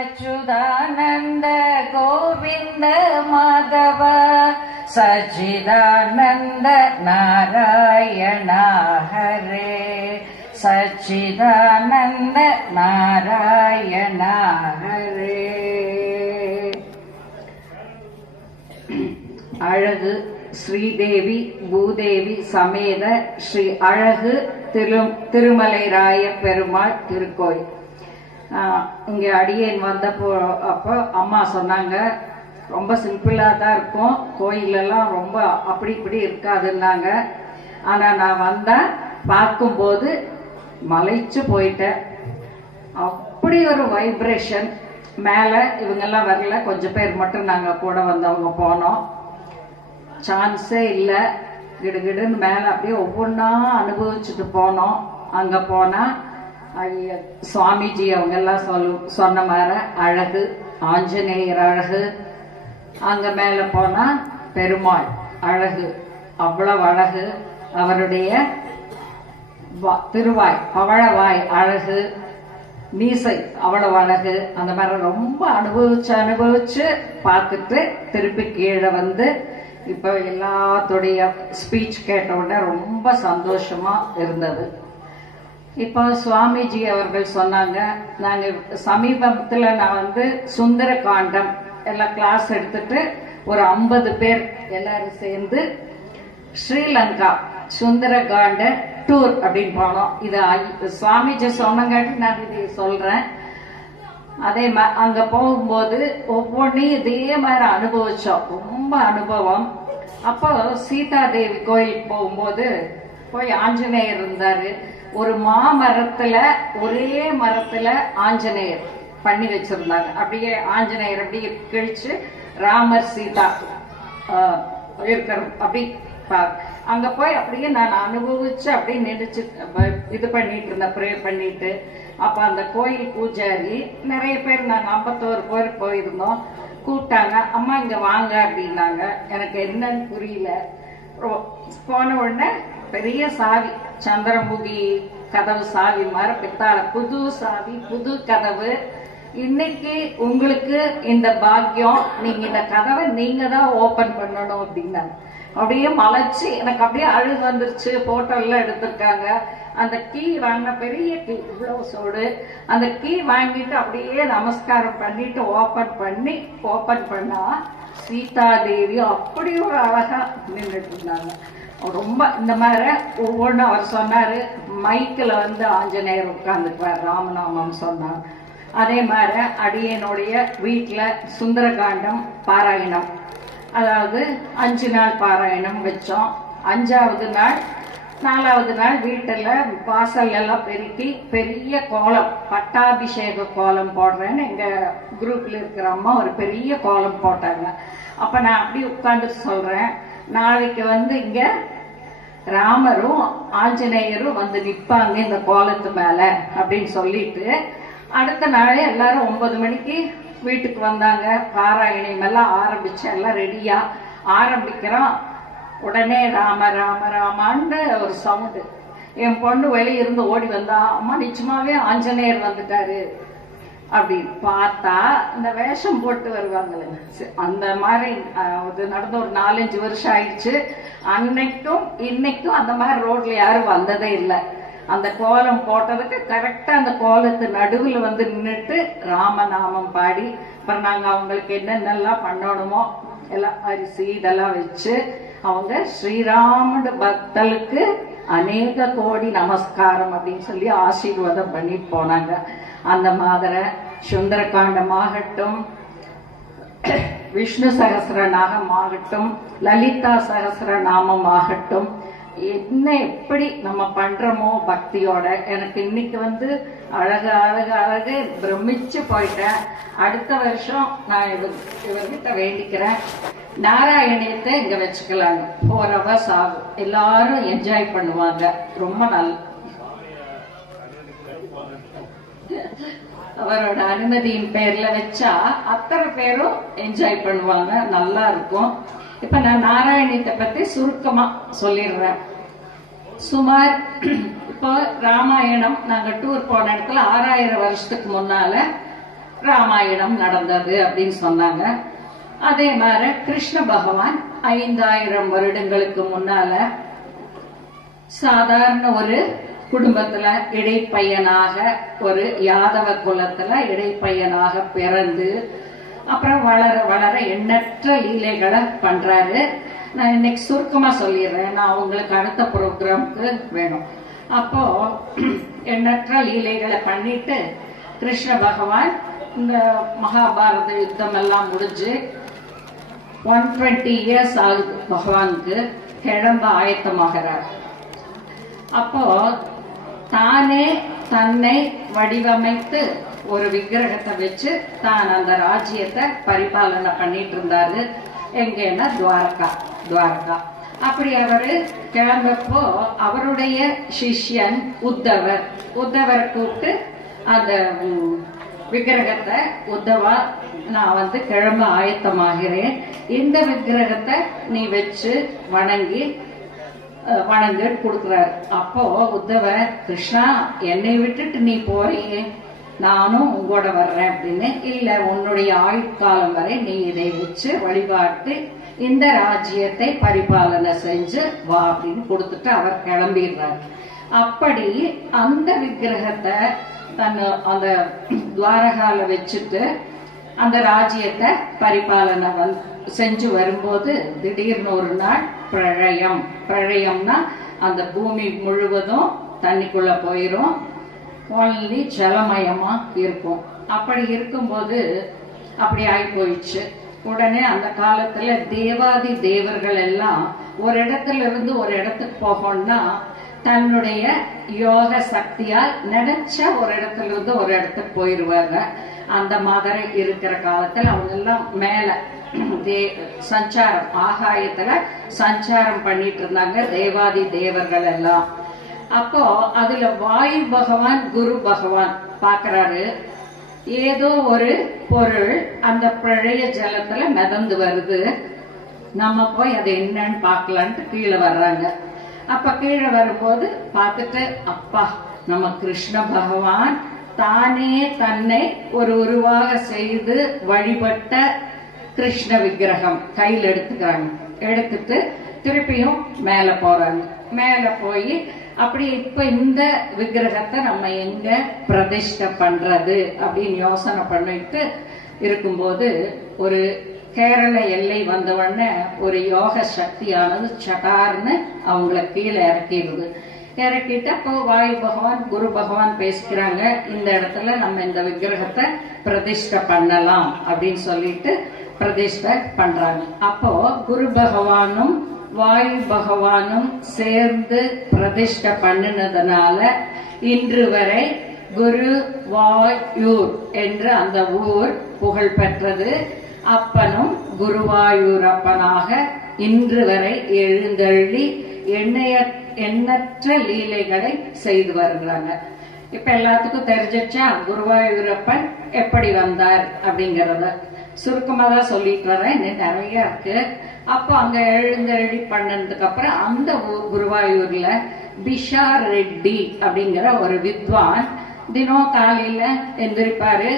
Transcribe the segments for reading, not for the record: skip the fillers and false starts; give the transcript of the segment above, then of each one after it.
अच्युतानंद गोविंद माधव सच्चिदानंद नारायण हरे सच्चिदानंद नारायण हरे. அழகு ஸ்ரீதேவி பூதேவி சமேத ஸ்ரீ அழகு திருமலைராய பெருமாள் திருக்கோயில். இங்க அடியேன் வந்தப்போ அப்போ அம்மா சொன்னாங்க, ரொம்ப சிம்பிளா தான் இருக்கும், கோயிலெல்லாம் ரொம்ப அப்படி இப்படி இருக்காதுன்னாங்க. ஆனா நான் வந்தா பார்க்கும்போது மலைச்சு போயிட்டேன். அப்படி ஒரு வைப்ரேஷன். மேல இவங்கெல்லாம் வரல, கொஞ்சம் பேர் மட்டும் நாங்க கூட வந்தவங்க போனோம். சான்ஸே இல்லை. கிடுகிடுன்னு மேல அப்படியே ஒவ்வொன்றா அனுபவிச்சுட்டு போனோம். அங்க போனா சுவாமிஜி அவங்க எல்லாம் சொன்ன மாதிரி அழகு, ஆஞ்சநேயர் அழகு. அங்க மேல போனா பெருமாள் அழகு, அவ்வளவு அழகு. அவருடைய திருவாய் பவழவாய் அழகு, மீசை அவ்வளவு அழகு. அந்த மாதிரி ரொம்ப அனுபவிச்சு பார்த்துட்டு திருப்பி கீழே வந்து இப்ப எல்லாத்துடைய ஸ்பீச் கேட்ட உடனே ரொம்ப சந்தோஷமா இருந்தது. இப்போ சுவாமிஜி அவர்கள் சொன்னாங்க, நாங்க சமீபத்துல நான் வந்து சுந்தர காண்டம் எல்லாம் கிளாஸ் எடுத்துட்டு ஒரு 50 பேர் எல்லாரும் சேர்ந்து ஸ்ரீலங்கா சுந்தர காண்ட டூர் அப்படின்னு போனோம். இது சுவாமிஜி சொன்னங்காட்டி நான் இது சொல்றேன். அதே மாதிரி அங்க போகும்போது ஒவ்வொன்றையும் இதே மாதிரி அனுபவிச்சோம், ரொம்ப அனுபவம். அப்போ சீதா தேவி கோயிலுக்கு போகும்போது போய் ஆஞ்சநேயர் இருந்தாரு. ஒரு மாமரத்துல ஒரே மரத்துல ஆஞ்சநேயர் பண்ணி வச்சிருந்தாங்க. அப்படியே ஆஞ்சநேயர் அப்படியே கிழிச்சு ராமர் சீதா இருக்கிற அப்படி அங்க போய் அப்படியே நான் அனுபவிச்சு அப்படியே நினைச்சு இது பண்ணிட்டு இருந்தேன், ப்ரே பண்ணிட்டு. அப்ப அந்த கோயில் பூஜாரி நிறைய பேர், நாங்க 51 பேர் போயிருந்தோம், கூப்பிட்டாங்க. அம்மா இங்க வாங்க அப்படின்னாங்க. எனக்கு என்னன்னு புரியல. போன உடனே பெரிய சாவி, சந்திரமுகி கதவு சாவி மாதிரி பித்தாள புது சாவி, புது கதவு. இன்னைக்கு உங்களுக்கு இந்த பாக்கியம், நீங்க இந்த கதவை நீங்க தான் ஓபன் பண்ணணும் அப்படின்னாங்க. அப்படியே மலைச்சு எனக்கு அப்படியே அழுகு வந்துருச்சு. போட்டோ எல்லாம் எடுத்திருக்காங்க. அந்த கீ வாங்கின பெரிய கீ, இவ்வளவு சோடு. அந்த கீ வாங்கிட்டு அப்படியே நமஸ்காரம் பண்ணிட்டு ஓபன் பண்ணா சீதா தேவி அப்படி ஒரு அழகா நின்றுட்டு இருந்தாங்க. ரொம்ப இந்த மாதிரி ஒவ்வொன்றும் அவர் சொன்னாரு. மைக்கில் வந்து ஆஞ்சநேயர் உட்கார்ந்துக்குவார், ராமநாமம் சொன்னார். அதே மாதிரி அடியனுடைய வீட்டுல சுந்தரகாண்டம் பாராயணம், அதாவது 5 நாள் பாராயணம் வச்சோம். 5வது நாள் 4வது நாள் வீட்டுல வாசல் எல்லாம் பெருக்கி பெரிய கோலம், பட்டாபிஷேக கோலம் போடுறேன்னு எங்க குரூப்ல இருக்கிற அம்மா ஒரு பெரிய கோலம் போட்டாங்க. அப்ப நான் அப்படி உட்கார்ந்து சொல்றேன், நாளைக்கு வந்து இங்க ராமரும் ஆஞ்சநேயரும் வந்து நிப்பாங்க இந்த கோலத்து மேல அப்படின்னு சொல்லிட்டு, அடுத்த நாளே எல்லாரும் 9 மணிக்கு வீட்டுக்கு வந்தாங்க. பாராயணம் எல்லாம் ஆரம்பிச்சு எல்லாம் ரெடியா ஆரம்பிக்கிறோம். உடனே ராம ராம ராமான்னு ஒரு சவுண்டு. என் பொண்ணு வெளியிருந்து ஓடி வந்தா, அம்மா நிச்சயமாவே ஆஞ்சநேயர் வந்துட்டாரு அப்படின்னு. பார்த்தா இந்த வேஷம் போட்டு வருவாங்களே, அந்த மாதிரி அது நடந்த ஒரு 4-5 வருஷம் ஆயிடுச்சு. அன்னைக்கும் இன்னைக்கும் அந்த மாதிரி ரோட்ல யாரும் வந்ததே இல்லை. அந்த கோலம் போட்டதுக்கு கரெக்டா அந்த கோலத்து நடுவுல வந்து நின்றுட்டு ராமநாமம் பாடி, அப்புறம் நாங்க அவங்களுக்கு என்னென்னலாம் பண்ணணுமோ எல்லாம் அரிசி இதெல்லாம் வச்சு அவங்க ஸ்ரீராமன் பக்தலுக்கு அநேக கோடி நமஸ்காரம் அப்படின்னு சொல்லி ஆசீர்வாதம் பண்ணிட்டு போனாங்க. அந்த மாதிரி சுந்தரகாண்டமாகட்டும், விஷ்ணு சகஸ்ரநாமம் ஆகட்டும், லலிதா சகஸ்ரநாமம் ஆகட்டும், என்ன எப்படி நம்ம பண்றோமோ பக்தியோட, எனக்கு இன்னைக்கு வந்து அழகு அழகு அழகு பிரமிச்சு போயிட்டேன். அடுத்த வருஷம் நான் இவர்கிட்ட வேண்டிக்கிறேன், நாராயணியத்தை இங்க வச்சுக்கலாங்க. 4 hours ஆகும், எல்லாரும் என்ஜாய் பண்ணுவாங்க. ரொம்ப நல்ல அவரோட அனுமதியின் பேர்ல வச்சா அத்தனை பேரும் என்ஜாய் பண்ணுவாங்க, நல்லா இருக்கும். இப்ப நான் நாராயணியத்தை பத்தி சுருக்கமா சொல்லிடுறேன். சுமார் இப்போ ராமாயணம் நாங்க டூர் போன இடத்துல 6000 வருஷத்துக்கு முன்னால ராமாயணம் நடந்தது அப்படின்னு சொன்னாங்க. அதே மாதிரி கிருஷ்ண பகவான் 5000 வருடங்களுக்கு முன்னால சாதாரண ஒரு குடும்பத்துல இடைப்பையனாக, ஒரு யாதவ குலத்துல இடைப்பையனாக பிறந்து அப்புறம் வளர வளர எண்ணற்ற லீலைகளை பண்றாரு. நான் இன்னைக்கு சுருக்கமா சொல்லிடுறேன், நான் உங்களுக்கு அடுத்த ப்ரோக்ராமுக்கு வேணும். அப்போ எண்ணற்ற லீலைகளை பண்ணிட்டு கிருஷ்ண பகவான் இந்த மகாபாரத யுத்தம் எல்லாம் முடிஞ்சு 120 இயர்ஸ் ஆகுது. பகவானுக்கு கிளம்ப ஆயத்தமாகிறார். அப்போ தானே தன்னை வடிவமைத்து ஒரு விக்கிரகத்தை வச்சு தான் அந்த ராஜ்யத்தை பரிபாலனை பண்ணிட்டு இருந்தாரு. எங்கன்னா துவாரகா. அப்படி அவரு கிளம்பப்போ அவருடைய சிஷ்யன் உத்தவர் கூப்பிட்டு அந்த விக்கிரகத்தை, உத்தவா நான் வந்து கிளம்ப ஆயத்தமாகிறேன், இந்த விக்கிரகத்தை நீ வச்சு வணங்கு கொடுக்கிறார். அப்போ உத்தவர், கிருஷ்ணா என்னை விட்டுட்டு நீ போறியே, நானும் உங்களோட வர்றேன் அப்படின்னு. இல்ல, உன்னுடைய ஆயுட்காலம் வரை நீ இதை வச்சு வழிபாட்டு இந்த ராஜ்யத்தை பரிபாலனை செஞ்சு வா அப்படின்னு கொடுத்துட்டு அவர் கிளம்பிடுறார். அப்படி அந்த விக்கிரகத்தை அந்த துவாரகால வச்சுட்டு அந்த ராஜ்யத்தை பரிபாலனை செஞ்சு வரும்போது திடீர்னு ஒரு நாள் பிரளயம்னா அந்த பூமி முழுவதும் தண்ணிக்குள்ள போயிரும், ஒன்லி ஜலமயமா இருக்கும். அப்படி இருக்கும்போது அப்படி ஆகி போயிடுச்சு. உடனே அந்த காலத்துல தேவாதி தேவர்கள் எல்லாம் ஒரு இடத்துல இருந்து ஒரு இடத்துக்கு போகணும்னா தன்னுடைய யோக சக்தியால் நினைச்ச ஒரு இடத்துல இருந்து ஒரு இடத்துக்கு போயிருவாங்க. அந்த மாதிரி இருக்கிற காலத்துல அவங்க எல்லாம் மேல சஞ்சாரம், ஆகாயத்துல சஞ்சாரம் பண்ணிட்டு இருந்தாங்க தேவாதி தேவர்கள் எல்லாம். அப்போ அதுல வாயு பகவான் குரு பகவான் பாக்குறாரு, ஏதோ ஒரு பொருள் அந்த பிரளய ஜலத்துல மிதந்து வருது, நம்ம போய் அது என்னன்னு பாக்கலான்ட்டு கீழே வர்றாங்க. அப்ப கீழே வரும்போது பார்த்துட்டு, அப்பா நம்ம கிருஷ்ண பகவான் தானே தன்னை ஒரு உருவாக செய்து வழிபட்ட கிருஷ்ண விக்கிரகம் கையில் எடுத்துட்டு திருப்பியும் மேல போறாங்க. மேல போய் அப்படி இப்ப இந்த விக்கிரகத்தை நம்ம எங்க பிரதிஷ்டை பண்றது அப்படின்னு யோசனை பண்ணிட்டு இருக்கும்போது ஒரு கேரள எல்லை வந்த உடனே ஒரு யோக சக்தியானது சட்டார்னு அவங்கள கீழே இறக்கிட்டு அப்போ வாயு பகவான் குரு பகவான் பேசிக்கிறாங்க, இந்த இடத்துல நம்ம இந்த விக்கிரகத்தை பிரதிஷ்டை பண்ணலாம் அப்படின்னு சொல்லிட்டு பிரதிஷ்டை பண்றாங்க. அப்போ குரு பகவானும் வாயு பகவானும் சேர்ந்து பிரதிஷ்டை பண்ணினதுனால இன்று வரை குரு வாயூர் என்று அந்த ஊர் புகழ் பெற்றது. அப்பனும் குருவாயூரப்பனாக இன்று வரை எழுந்தள்ளி எண்ணற்ற லீலைகளை செய்து வருகிறாங்க. இப்ப எல்லாத்துக்கும் தெரிஞ்சிச்சா குருவாயூரப்பன் எப்படி வந்தார் அப்படிங்கறத சுருக்கமா தான் சொல்லிட்டு வரேன், இன்னும் நிறைய இருக்கு. அப்போ அங்க எழுந்தள்ளி பண்ணதுக்கு அப்புறம் அந்த குருவாயூர்ல பிஷா ரெட்டி அப்படிங்கிற ஒரு வித்வான் தினம் காலையில எந்திரிப்பாரு,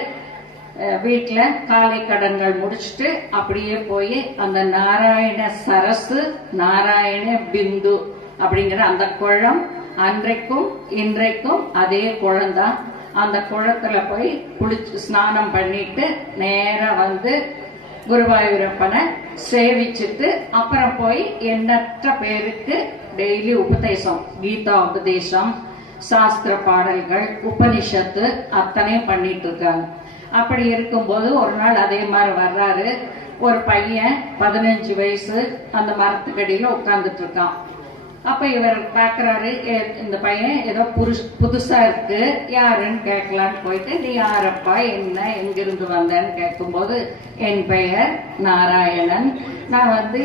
வீட்டுல காலை கடன்கள் முடிச்சுட்டு அப்படியே போய் அந்த நாராயண சரசு, நாராயண பிந்து அப்படிங்கிற அந்த குளம், அன்றைக்கும் இன்றைக்கும் அதே குளம்தான். அந்த குளத்துல போய் குளிச்சு ஸ்நானம் பண்ணிட்டு நேரா வந்து குருவாயூரப்பனை சேவிச்சுட்டு அப்புறம் போய் எண்ணற்ற பேருக்கு டெய்லி உபதேசம், கீதா உபதேசம், சாஸ்திர பாடல்கள், உபனிஷத்து அத்தனை பண்ணிட்டு இருக்காங்க. அப்படி இருக்கும்போது ஒரு நாள் அதே மாதிரி வர்றாரு ஒரு பையன், 15 வயசு, அந்த மரத்துக்கடியில உட்கார்ந்துட்டு இருக்கான். அப்ப இவர் பாக்குறாரு, இந்த பையன் ஏதோ புதுசா இருக்கு, யாருன்னு கேட்கலான்னு போயிட்டு, நீ யாரப்பா, என்ன, எங்கிருந்து வந்தேன்னு கேட்கும்போது, என் பெயர் நாராயணன், நான் வந்து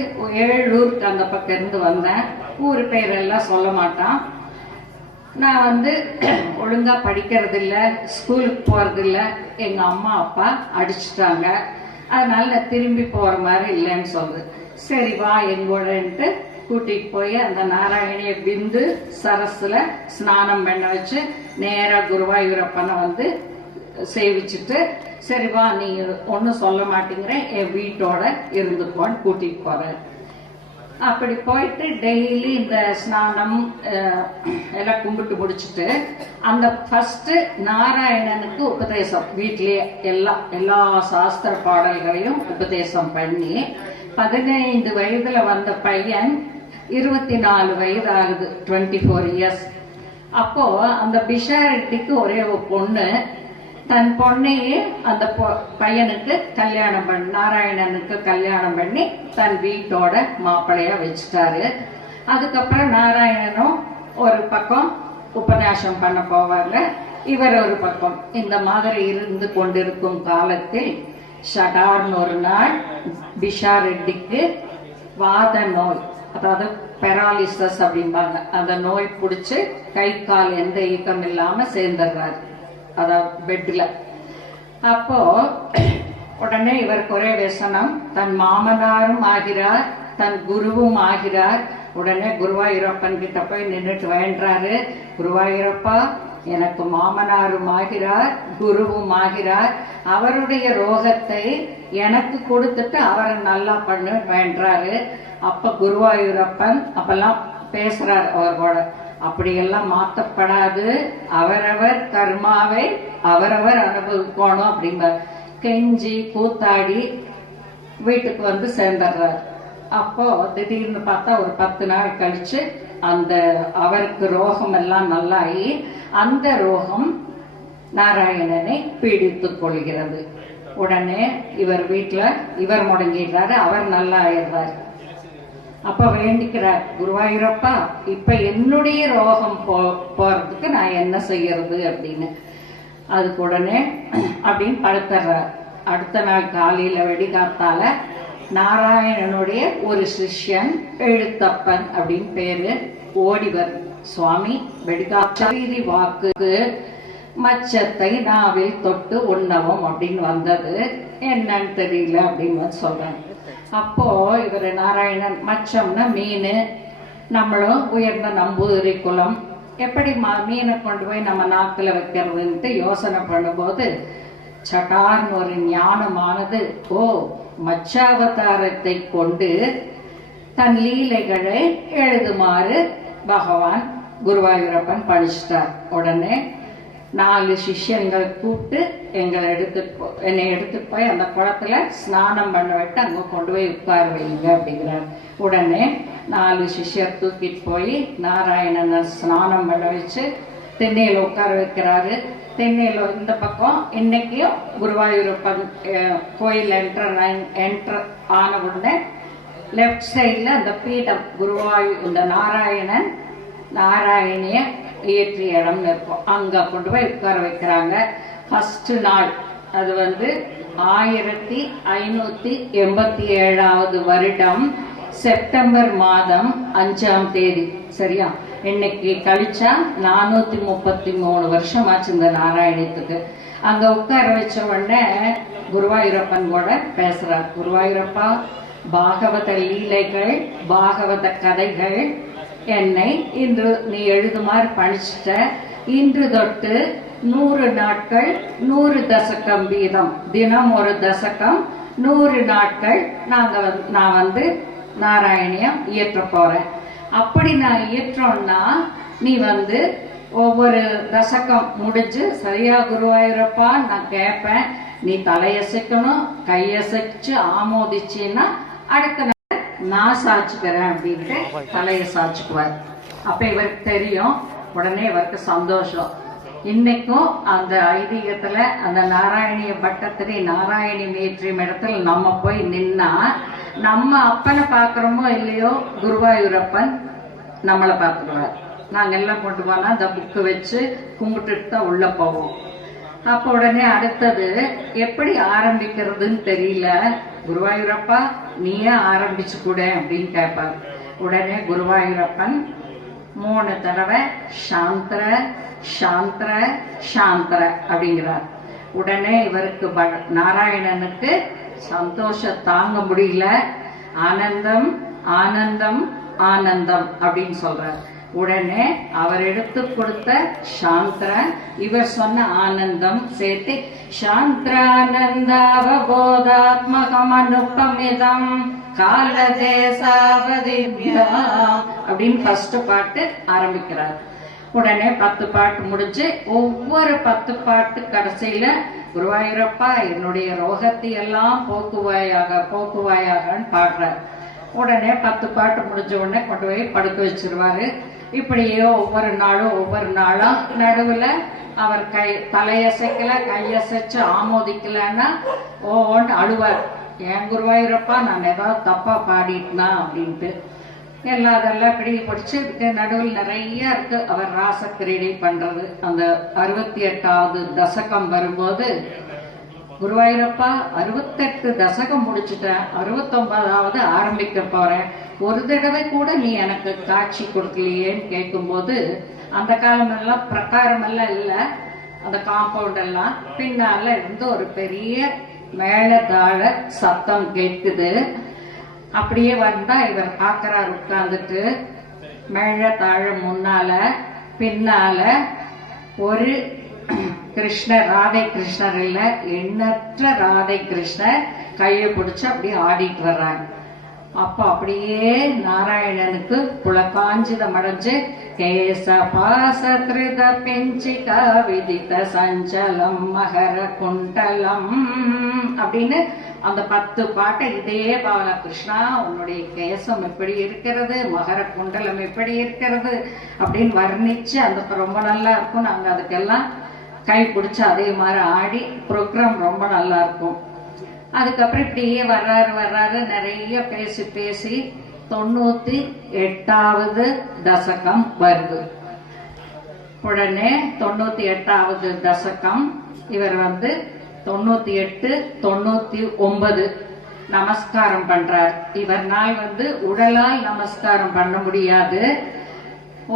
ஏழூருக்கு அந்த பக்கம் இருந்து வந்தேன், ஊரு பெயரெல்லாம் சொல்ல மாட்டான், நான் வந்து ஒழுங்கா படிக்கிறது இல்ல, ஸ்கூலுக்கு போறது இல்ல, எங்க அம்மா அப்பா அடிச்சுட்டாங்க, அதனால நான் திரும்பி போற மாதிரி இல்லைன்னு சொல்லுது. சரி வா எங்கூடன்ட்டு கூட்டிட்டு போய் அந்த நாராயணிய பிந்து சரஸ்ல ஸ்நானம் பண்ண வச்சு நேரா குருவாயூரப்பனை வந்து சேவிச்சுட்டு, சரி வா நீ ஒன்னும் சொல்ல மாட்டேங்கிற, என் வீட்டோட இருந்துக்கோன்னு கூட்டிட்டு போறேன். அப்படி போயிட்டு டெய்லி இந்த ஸ்நானம் எல்லாம் கும்பிட்டு முடிச்சுட்டு அந்த ஃபர்ஸ்ட் நாராயணனுக்கு உபதேசம் வீட்லயே எல்லா சாஸ்திர பாடல்களையும் உபதேசம் பண்ணி 15 வயதுல வந்த பையன் 24 வயது ஆகுது, 24 இயர்ஸ். அப்போ அந்த பிஷாரெட்டிக்கு ஒரே ஒரு பொண்ணு, தன் பொண்ணையே அந்த பையனுக்கு கல்யாணம் பண்ணி, நாராயணனுக்கு கல்யாணம் பண்ணி தன் வீட்டோட மாப்பிள்ளையா வச்சுட்டாரு. அதுக்கப்புறம் நாராயணனும் ஒரு பக்கம் உபன்யாசம் பண்ண போவாங்க, இவர் ஒரு பக்கம். இந்த மாதிரி இருந்து கொண்டிருக்கும் காலத்தில் ஷடார்னு ஒரு நாள் பிஷாரெட்டிக்கு வாத நோய், அதாவது பெராலிசஸ் அப்படிம்பாங்க, அந்த நோய் பிடிச்சு கை கால் எந்த இயக்கம் இல்லாம சேர்ந்துடுறாரு, அதாவது பெட்ல. அப்போ உடனே இவருக்கு ஒரே व्यसனம், தன் மாமனாரும் ஆகிறார், தன் குருவும் ஆகிறார். உடனே குருவாயூரப்பன் கிட்ட போய் நின்றுட்டு வேண்டாரு, குருவாயூரப்பா எனக்கு மாமனாரும் ஆகிறார், குருவும் ஆகிறார், அவருடைய ரோகத்தை எனக்கு கொடுத்துட்டு அவரை நல்லா பண்ணு வேண்டாரு. அப்ப குருவாயூரப்பன் அப்பெல்லாம் பேசுறார் அவரோட, அப்படியெல்லாம் மாற்றப்படாது, அவரவர் கர்மாவை அவரவர் அனுபவிக்கணும் அப்படிங்கிறார். கெஞ்சி கூத்தாடி வீட்டுக்கு வந்து சேர்ந்துடுறார். அப்போ திடீர்னு பார்த்தா ஒரு 10 நாள் கழிச்சு அந்த அவருக்கு ரோகம் எல்லாம் நல்லாயி அந்த ரோகம் நாராயணனை பீடித்துக் கொள்கிறது. உடனே இவர் வீட்டுல இவர் முடங்கிடுறாரு, அவர் நல்லா ஆயிடுறாரு. அப்ப வேண்டிக்கிறார், குருவாயூரப்பா இப்ப என்னுடைய ரோகம் போறதுக்கு நான் என்ன செய்யறது அப்படின்னு. அதுக்கு உடனே அப்படின்னு படுத்துறார். அடுத்த நாள் காலையில வெடிகாத்தால நாராயணனுடைய ஒரு சிஷ்யன் எழுத்தப்பன் அப்படின்னு பேரு ஓடிவர், சுவாமி வெடிகாச்சாரி வாக்கு மச்சத்தை நாவில் தொட்டு உண்ணவும் அப்படின்னு வந்தது, என்னன்னு தெரியல அப்படின்னு சொல்றாங்க. அப்போ இவர் நாராயணன், மச்சம்னா மீன், நம்மளும் உயர்ந்த நம்பூதிரி குலம், எப்படி மீனை கொண்டு போய் நம்ம நாக்குல வைக்கிறதுன்ட்டு யோசனை பண்ணும்போது சட்டார்னு ஒரு ஞானமானது, ஓ மச்சாவதாரத்தை கொண்டு தன் லீலைகளை எழுதுமாறு பகவான் குருவாயூரப்பன் படிச்சிட்டார். உடனே 4 சிஷ்யங்களை கூப்பிட்டு என்னை எடுத்துட்டு போய் அந்த குளத்துல ஸ்நானம் பண்ண விட்டு அங்க கொண்டு போய் உட்கார வைங்க அப்படிங்கிறார். உடனே 4 சிஷ்யர் தூக்கிட்டு போய் நாராயணனை ஸ்நானம் பண்ண வச்சு தென்னையில உட்கார வைக்கிறாரு. தென்னையில இந்த பக்கம் இன்னைக்கும் குருவாயூரப்பன் கோயில் என்டர் ஆன உடனே லெப்ட் சைட்ல அந்த பீடம் இந்த நாராயணிய இயற்றிய இடம்னு இருக்கும், அங்க கொண்டு போய் உட்கார வைக்கிறாங்க. ஃபர்ஸ்ட் நாள் அது 1587 வருடம் செப்டம்பர் மாதம் 5ஆம் தேதி, சரியா? இன்னைக்கு கழிச்சா 433 வருஷம் ஆச்சு இந்த நாராயணத்துக்கு. அங்க உட்கார வச்ச உடனே குருவாயூரப்பன் கூட பேசுறார், குருவாயூரப்பா பாகவத லீலைகள் பாகவத கதைகள் என்னை இன்று நீ எழுதுமாறு பணிச்சிட்ட, இன்று தொட்டு 100 நாட்கள் 100 தசகம் வீதம், தினம் ஒரு தசகம் 100 நாட்கள் நான் நாராயணியம் இயற்ற போறேன். அப்படி நான் இயற்றோம்னா நீ ஒவ்வொரு தசகம் முடிஞ்சு சரியா குருவாயூரப்பா நான் கேட்பேன், நீ தலையசைக்கணும், கையசைச்சு ஆமோதிச்சின்னா அடுத்த நாள் நான் சாச்சுக்கிறேன் அப்படின்ட்டு தலைய சாச்சுக்குவார். அப்ப இவருக்கு தெரியும், உடனே இவருக்கு சந்தோஷம். இன்னைக்கும் அந்த ஐதீகத்துல அந்த நாராயணிய பட்டத்திரி நாராயணி மேற்றியும் இடத்துல நம்ம போய் நின்னா நம்ம அப்பனை பாக்குறோமோ இல்லையோ குருவாயூரப்பன் நம்மளை பார்த்துக்குவார். நாங்க எல்லாம் கொண்டு போனா அந்த புக்கு வச்சு கும்பிட்டுட்டு தான் உள்ள போவோம். அப்ப உடனே அடுத்தது எப்படி ஆரம்பிக்கிறதுன்னு தெரியல, குருவாயூரப்பா நீயே ஆரம்பிச்சு கூட அப்படின்னு கேட்பார். உடனே குருவாயூரப்பன் 3 தடவை சாந்திர சாந்திர சாந்திர அப்படிங்கிறார். உடனே இவருக்கு நாராயணனுக்கு சந்தோஷம் தாங்க முடியல, ஆனந்தம் ஆனந்தம் ஆனந்தம் அப்படின்னு சொல்றார். உடனே அவர் எடுத்து கொடுத்த சாந்திர, இவர் சொன்ன ஆனந்தம் சேர்த்து சாந்திரானந்தாவபோதாத்மகம் அனுப்பமிதம் காலதேசாவதிவ்யாம் அப்படின்னு ஃபர்ஸ்ட் பாட்டு ஆரம்பிக்கிறார். உடனே 10 பாட்டு முடிஞ்சு ஒவ்வொரு 10 பாட்டு கடைசியில குருவாயூரப்பா என்னுடைய ரோகத்தை எல்லாம் போக்குவாயாக போக்குவாயாகன்னு பாடுறார். உடனே 10 பாட்டு முடிஞ்ச உடனே கொண்டு போய் படுக்க வச்சிருவாரு. இப்படியே ஒவ்வொரு நாளும் நடுவுல அவர் தலையசைக்கல கையசைச்சு ஆமோதிக்கலன்னா ஓன்னு அழுவார். என் குருவாயூரப்பா நான் ஏதாவது தப்பா பாடிட்டனா அப்படின்ட்டு அதெல்லாம் இப்படி படிச்சு நடுவில் நிறைய இருக்கு. அவர் ராசக்கிரீடை பண்றது அந்த 68வது தசகம் வரும்போது குருவாயூரப்பா 68 தசகம் முடிச்சுட்டேன், 69வது ஆரம்பிக்க போறேன், ஒரு தடவை கூட நீ எனக்கு காட்சி கொடுக்கலையேன்னு கேட்கும்போது அந்த காலம் எல்லாம் பிரகாரம் எல்லாம் இல்ல, அந்த காம்பவுண்ட் எல்லாம் பின்னால இருந்து ஒரு பெரிய மேளதாள சத்தம் கேட்குது. அப்படியே வந்தா இவர் பாக்குறார் உட்கார்ந்துட்டு. மேளதாழ முன்னால பின்னால ஒரு கிருஷ்ணர், ராதை கிருஷ்ணர் இல்ல, எண்ணற்ற ராதை கிருஷ்ணர் கையை பிடிச்சு அப்படியே ஆடிட்டு வர்றாங்க. அப்ப அப்படியே நாராயணனுக்கு புலகாஞ்சிதம் அடைஞ்சு கேச பாசத்ருத பெஞ்சிகா விதித்த சஞ்சலம் மகர குண்டலம் அப்படின்னு அந்த 10 பாட்டை இதே பாவல கிருஷ்ணா உன்னுடைய கேசம் எப்படி இருக்கிறது, மகர குண்டலம் எப்படி இருக்கிறது அப்படின்னு வர்ணிச்சு அந்த ரொம்ப நல்லா இருக்கும். நாங்க அதுக்கெல்லாம் கை பிடிச்சு அதே மாதிரி ஆடி ப்ரோக்ராம் ரொம்ப நல்லா இருக்கும். அதுக்கப்புறம் இப்படியே வர்றாரு நிறைய பேசி 98வது தசகம் வருது. உடனே 98வது தசகம் இவர் 98, 99 நமஸ்காரம் பண்றார். இவர்னால் உடலால் நமஸ்காரம் பண்ண முடியாது.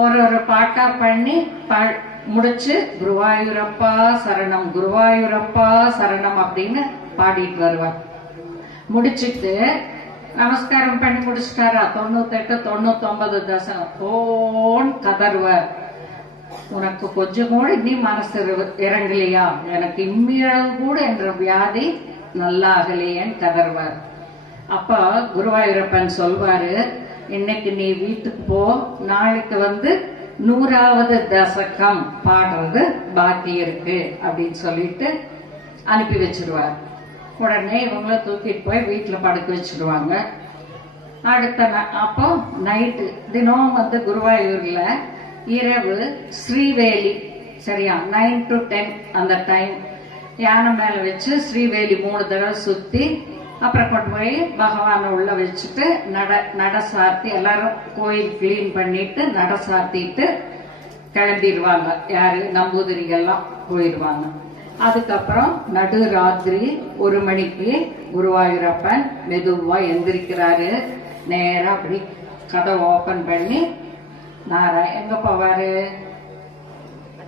ஒரு பாட்டா பண்ணி முடிச்சு குருவாயூரப்பா சரணம் குருவாயூரப்பா சரணம் அப்படின்னு பாடிட்டு வருவார். முடிச்சுட்டு நமஸ்காரம் பண்ணி முடிச்சுட்டாரா 98, 99 தசகம் போன் கதறுவார். உனக்கு கொஞ்சம் கூட இன்னி மனசு இறங்கலையா, எனக்கு இம்மியளவு கூட என்ற வியாதி நல்லா ஆகலையேன்னு கதறுவார். அப்ப குருவாயூரப்பன் சொல்வாரு, இன்னைக்கு நீ வீட்டுக்கு போ, நாளைக்கு 100வது தசகம் பாடுறது பாக்கி இருக்கு அப்படின்னு சொல்லிட்டு அனுப்பி வச்சிருவார். உடனே இவங்கள தூக்கிட்டு போய் வீட்டுல படுக்க வச்சிருவாங்க. அடுத்த அப்போ நைட்டு தினம் குருவாயூர்ல இரவு ஸ்ரீவேலி சரியா 9 to 10 அந்த டைம் யானை மேல வச்சு ஸ்ரீவேலி 3 தடவை சுத்தி அப்புறம் கொண்டு போய் பகவான உள்ள வச்சுட்டு நட சாத்தி எல்லாரும் கோயில் கிளீன் பண்ணிட்டு நட சாத்திட்டு கிளம்பிடுவாங்க. யாரு நம்பூதிரிகள்லாம் போயிடுவாங்க. அதுக்கப்புறம் நடு ராத்திரி 1 மணிக்கு குருவாயூரப்பன் மெதுவா எந்திரிக்கிறாரு. நேரா அப்படி கதவை ஓபன் பண்ணி எங்க போவாரு,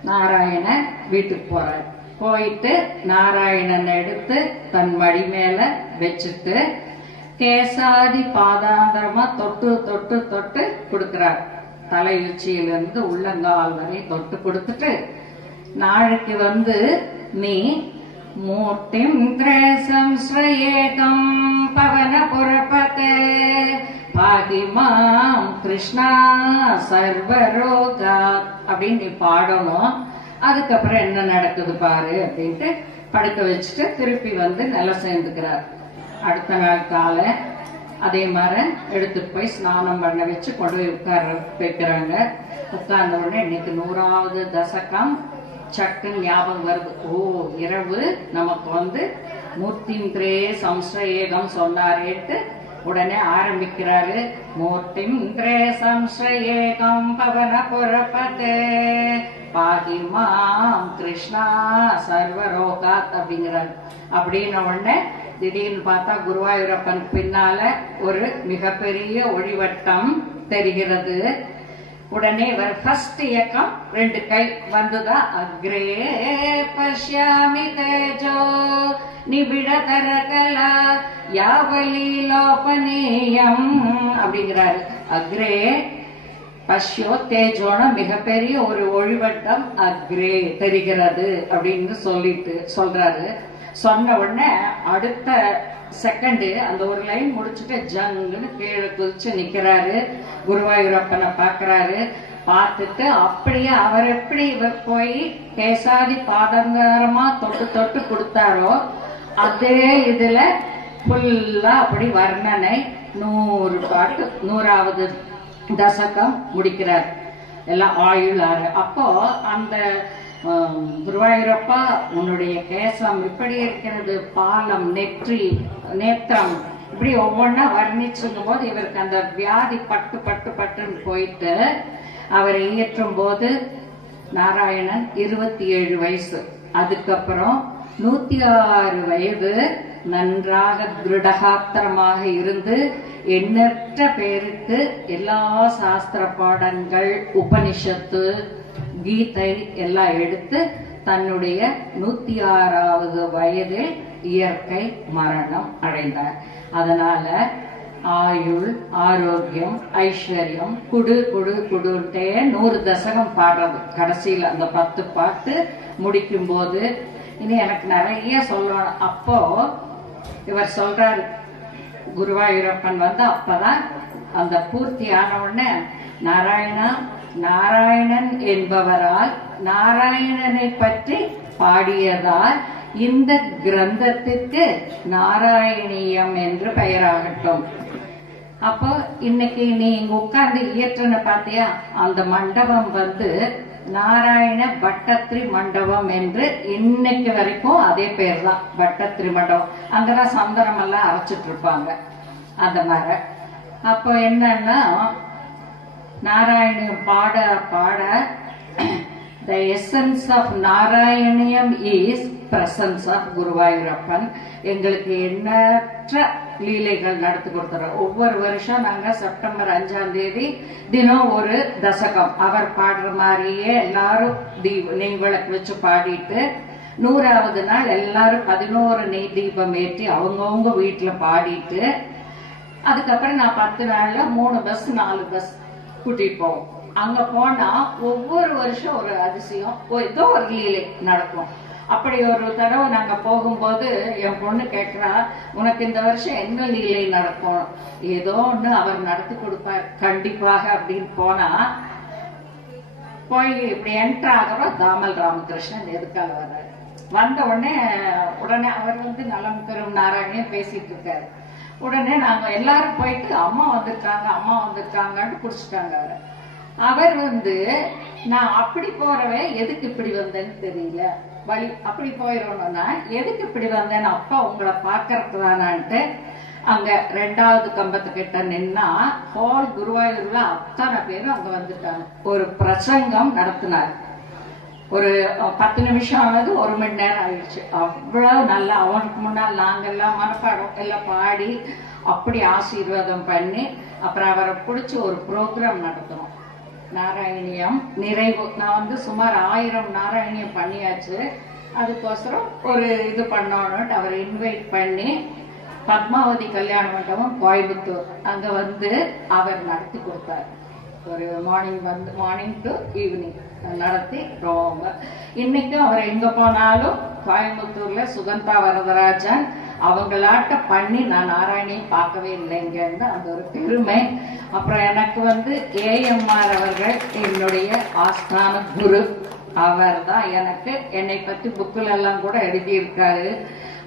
நாராயண வீட்டுக்கு போறாரு. போயிட்டு நாராயணன் எடுத்து தன் மடி மேல வச்சுட்டு கேசாதி பாதாந்தரமா தொட்டு தொட்டு தொட்டு கொடுக்கிறார். தலையுச்சியிலிருந்து உள்ளங்கால் வரை தொட்டு கொடுத்துட்டு, நாளைக்கு நீ மூர்த்திம் திரேசம் ஸ்ரேகம் பவன புரபதே பாகிமாம் கிருஷ்ணா சர்வரோகா அப்படின்னு நீ பாடணும். அதுக்கப்புறம் என்ன நடக்குது பாரு அப்படின்ட்டு படுக்க வச்சுட்டு திருப்பி நல்லா சேர்ந்துக்கிறார். அடுத்த நாள் காலை அதே மாதிரி எடுத்துட்டு போய் ஸ்நானம் பண்ண வச்சு கொண்டு போய் உட்கார வைக்கிறாங்க. உட்கார்ந்த உடனே இன்னைக்கு 100வது தசகம் சக்குன்னு ஞாபகம் வருது. ஓ, இரவு நமக்கு மூர்த்திந்திரே சம்சயேகம் சொன்னாரேட்டு உடனே ஆரம்பிக்கிறாரு. மூர்த்திந்திரே சம்சயேகம் பவன புரபதே பாகிமாம் கிருஷ்ணா சர்வரோகாத் அப்படிங்கிறாரு. அப்படின்ன உடனே திடீர்னு பார்த்தா குருவாயூரப்பன் பின்னால ஒரு மிகப்பெரிய ஒளிவட்டம் தெரிகிறது. உடனே இவர் ஃபர்ஸ்ட் இயக்கம் 2 கை வந்துதா. அக்ரே பஷ்யாமி தேஜோ நிபிட தரகலா யாவலி லோபனீயம் அப்படிங்கிறாரு. அக்ரே பஷ்யோ தேஜோன மிகப்பெரிய ஒரு ஒளிவட்டம் அக்ரே தெரிகிறது அப்படின்னு சொல்றாரு. சொன்ன உடனே அடுத்த செகண்ட் அந்த ஒரு லைன் முடிச்சுட்டு ஜங்குன்னு கீழே குதிச்சு நிக்கிறாரு. குருவாயூரப்பனை பாக்குறாரு. பார்த்துட்டு அப்படியே அவர் எப்படி போய் கேசாதி பாதங்கரமா தொட்டு தொட்டு கொடுத்தாரோ அதே இதுல ஃபுல்லா அப்படி வர்ணனை 100 பாட்டு 100வது தசகம் முடிக்கிறார். எல்லாம் ஆயுள் ஆறு. அப்போ அந்த குருவாயூரப்பா உன்னுடைய கேசம் இப்படி இருக்கிறது, பாலம், நெற்றி, நேத்திரம், இப்படி ஒவ்வொன்னா வர்ணிச்சுங்கும் போது இவருக்கு அந்த வியாதி பட்டு பட்டு பட்டுன்னு போயிட்டு அவரை இயற்றும் போது நாராயணன் 27 வயசு. அதுக்கப்புறம் 106 வயது நன்றாக திருடகாத்திரமாக இருந்து எண்ணற்ற பேருக்கு எல்லா சாஸ்திர பாடங்கள், உபனிஷத்து, கீதை எல்லாம் எடுத்து தன்னுடைய 106வது வயதில் இயற்கை மரணம் அடைந்தார். அதனால ஆயுள், ஆரோக்கியம், ஐஸ்வர்யம், குடு குடு குடுன்ட்டே 100 தசகம் பாடுறது. கடைசியில் அந்த 10 பாட்டு முடிக்கும் போது இனி எனக்கு நிறைய சொல்லணும். அப்போ இவர் சொல்றாரு, குருவாயூரப்பன் அப்பதான் அந்த பூர்த்தி ஆன உடனே நாராயணா, நாராயணன் என்பவரால் நாராயணனை பற்றி பாடியதால் இந்த கிரந்தத்திற்கு நாராயணியம் என்று பெயராகட்டும். அப்போ இன்னைக்கு நீ இங்க உட்கார்ந்து இயற்றன பாத்தியா, அந்த மண்டபம் நாராயண பட்டத்ரி மண்டபம் என்று இன்னைக்கு வரைக்கும் அதே பேர் தான், பட்டத்ரி மண்டபம். அங்கதான் சந்தனம் எல்லாம் அரைச்சிட்டு இருப்பாங்க அந்த மாதிரி. அப்போ என்னன்னா நாராயணியம் பாட பாட the essence of Narayaneeyam is presence of Guruvayurappan. எங்களுக்கு எண்ணற்ற லீலைகள் நடத்தி கொடுத்துறோம். ஒவ்வொரு வருஷம் நாங்க செப்டம்பர் 5ஆம் தேதி தினம் ஒரு தசகம் அவர் பாடுற மாதிரியே எல்லாரும் நெய் விளக்கு வச்சு பாடிட்டு 100வது நாள் எல்லாரும் 11 நெய் தீபம் ஏற்றி அவங்கவுங்க வீட்டுல பாடிட்டு அதுக்கப்புறம் நான் 10 நாள்ல 3 பஸ் 4 பஸ் கூட்டிட்டு போவோம். அங்க போனா ஒவ்வொரு வருஷம் ஒரு அதிசயம், ஏதோ ஒரு லீலை நடக்கும். அப்படி ஒரு தடவை நாங்க போகும்போது என் பொண்ணு கேட்கிறா, உனக்கு இந்த வருஷம் என்ன லீலை நடக்கும்? ஏதோ ஒண்ணு அவர் நடத்தி கொடுப்பார் கண்டிப்பாக அப்படின்னு போனா போய் இப்படி என்டர் ஆகிறோம். தாமல் ராமகிருஷ்ணன் எதுக்காக வர்றாரு. வந்த உடனே அவர் நலம் பெறும் நாராயணியும் பேசிட்டு இருக்காரு. உடனே நாங்க எல்லாரும் போயிட்டு அம்மா வந்துட்டாங்கன்னு குடிச்சிட்டாங்க. அவர் நான் அப்படி போறவே எதுக்கு இப்படி வந்தேன்னு தெரியல, வழி அப்படி போயிடணும்னா எதுக்கு இப்படி வந்தேன்னு அப்பா உங்களை பாக்கறதுக்கு தானான்ட்டு அங்க 2வது கம்பத்துக்கிட்ட நின்னா ஹோல் குருவாயூர்ல அத்தனை பேரும் அங்க வந்துட்டாங்க. ஒரு பிரசங்கம் நடத்தினார். ஒரு 10 நிமிஷம் ஆனது 1 மணி நேரம் ஆயிடுச்சு. அவ்வளவு நல்லா அவனுக்கு முன்னால் நாங்கெல்லாம் மனப்பாடம் எல்லாம் பாடி அப்படி ஆசீர்வாதம் பண்ணி அப்புறம் அவரை பிடிச்சி ஒரு ப்ரோக்ராம் நடத்தணும். நாராயணியம் நிறைவு. நான் சுமார் 1000 நாராயணியம் பண்ணியாச்சு. அதுக்கோசரம் ஒரு இது பண்ணணும்னு அவரை இன்வைட் பண்ணி பத்மாவதி கல்யாண மண்டபம் கோயம்புத்தூர் அங்க அவர் நடத்தி கொடுத்தார். ஒரு மார்னிங் டு ஈவினிங் நடத்தி ரொம்ப இன்னைக்கும் அவர் எங்க போனாலும் கோயம்புத்தூர்ல சுகந்தா வரதராஜன் அவங்களாட்ட பண்ணி நான் நாராயணியை பார்க்கவே இல்லைங்கன்னு அந்த ஒரு பெருமை. அப்புறம் எனக்கு ஏஎம்ஆர் அவர்கள் என்னுடைய ஆஸ்தான குரு. அவர் தான் எனக்கு என்னை பத்தி புக்கில் எல்லாம் கூட எழுதியிருக்காரு.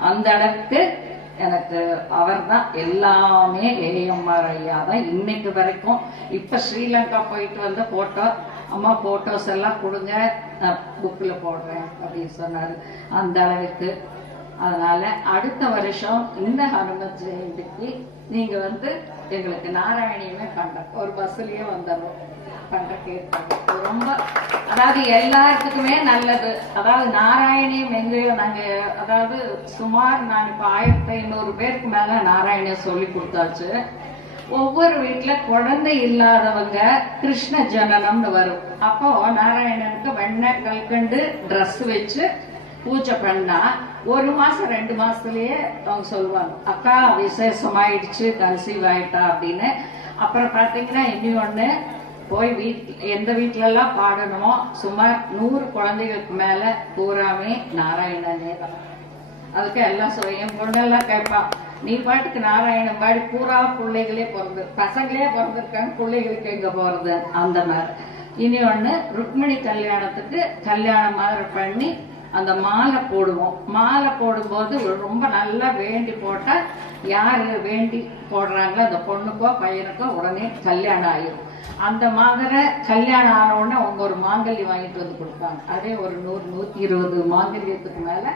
அந்த அளவுக்கு எனக்கு அவர் தான் எல்லாமே. ஏஎம்ஆர் ஐயா தான் இன்னைக்கு வரைக்கும். இப்ப ஸ்ரீலங்கா போயிட்டு போட்டோ, அம்மா போட்டோஸ் எல்லாம் கொடுங்க நான் புக்கில் போடுறேன் அப்படின்னு சொன்னாரு. அந்த அளவுக்கு. அதனால அடுத்த வருஷம் இந்த ஹனுமத் ஜெயந்திக்கு நீங்க எங்களுக்கு நாராயணியமே பண்ற ஒரு பஸ்லயே வந்துடும் பண்ற கேட்பாங்க. ரொம்ப அதாவது எல்லாத்துக்குமே நல்லது. அதாவது நாராயணியம் எங்கேயோ நாங்க சுமார் நான் இப்ப 1500 பேருக்கு மேல நாராயணியம் சொல்லி கொடுத்தாச்சு. ஒவ்வொரு வீட்டுல குழந்தை இல்லாதவங்க கிருஷ்ண ஜனனம்னு வரும். அப்போ நாராயணனுக்கு வெண்ணெய் கல்கண்டு ட்ரெஸ் வச்சு பூஜை பண்ணா 1 மாசம் 2 மாசத்துலயே அவங்க சொல்லுவாங்க, அக்கா விசேஷமாயிடுச்சு, கன்சீவ் ஆயிட்டா அப்படின்னு. அப்புறம் பாத்தீங்கன்னா இனி ஒண்ணு போய் எந்த வீட்டுல எல்லாம் பாடணுமோ சுமார் 100 குழந்தைகளுக்கு மேல பூராமே நாராயணனே தான். அதுக்கு எல்லாம் என் பொண்ணெல்லாம் கேட்பா, நீ பாட்டுக்கு நாராயணன் பாடி பூரா பிள்ளைகளே பசங்களே பிறந்திருக்காங்க, பிள்ளைகளுக்கு எங்க போறது அந்த மாதிரி. இனி ஒண்ணு ருக்மிணி கல்யாணத்துக்கு கல்யாணம் மாதிரி பண்ணி அந்த மாலை போடுவோம். மாலை போடும்போது ரொம்ப நல்லா வேண்டி போட்டா யாரு வேண்டி போடுறாங்களோ அந்த பொண்ணுக்கோ பையனுக்கோ உடனே கல்யாணம் ஆயிரும். அந்த மாதிரி கல்யாணம் ஆன உடனே அவங்க ஒரு மாங்கல்யம் வாங்கிட்டு வந்து கொடுப்பாங்க. அதே ஒரு 100-120 மாங்கல்யத்துக்கு மேல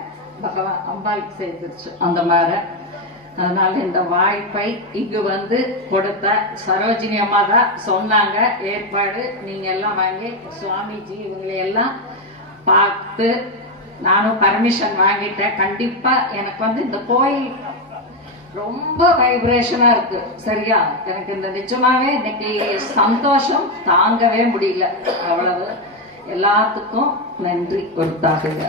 பகவான் அம்பாளுக்கு செய்திருச்சு அந்த மாதிரி. அதனால இந்த வாய்ப்பை இங்கு வந்து கொடுத்த சரோஜினி அம்மா தான் சொன்னாங்க ஏற்பாடு, நீங்க எல்லாம் வாங்கி சுவாமிஜி இவங்களை எல்லாம் பார்த்து நானும் பர்மிஷன் வாங்கிட்டேன். கண்டிப்பா எனக்கு வந்து இந்த கோயில் ரொம்ப வைப்ரேஷனா இருக்கு. சரியா, எனக்கு இந்த நிஜமாவே இன்னைக்கு சந்தோஷம் தாங்கவே முடியல. அவ்வளவு. எல்லாத்துக்கும் நன்றி கொடுத்தாங்க.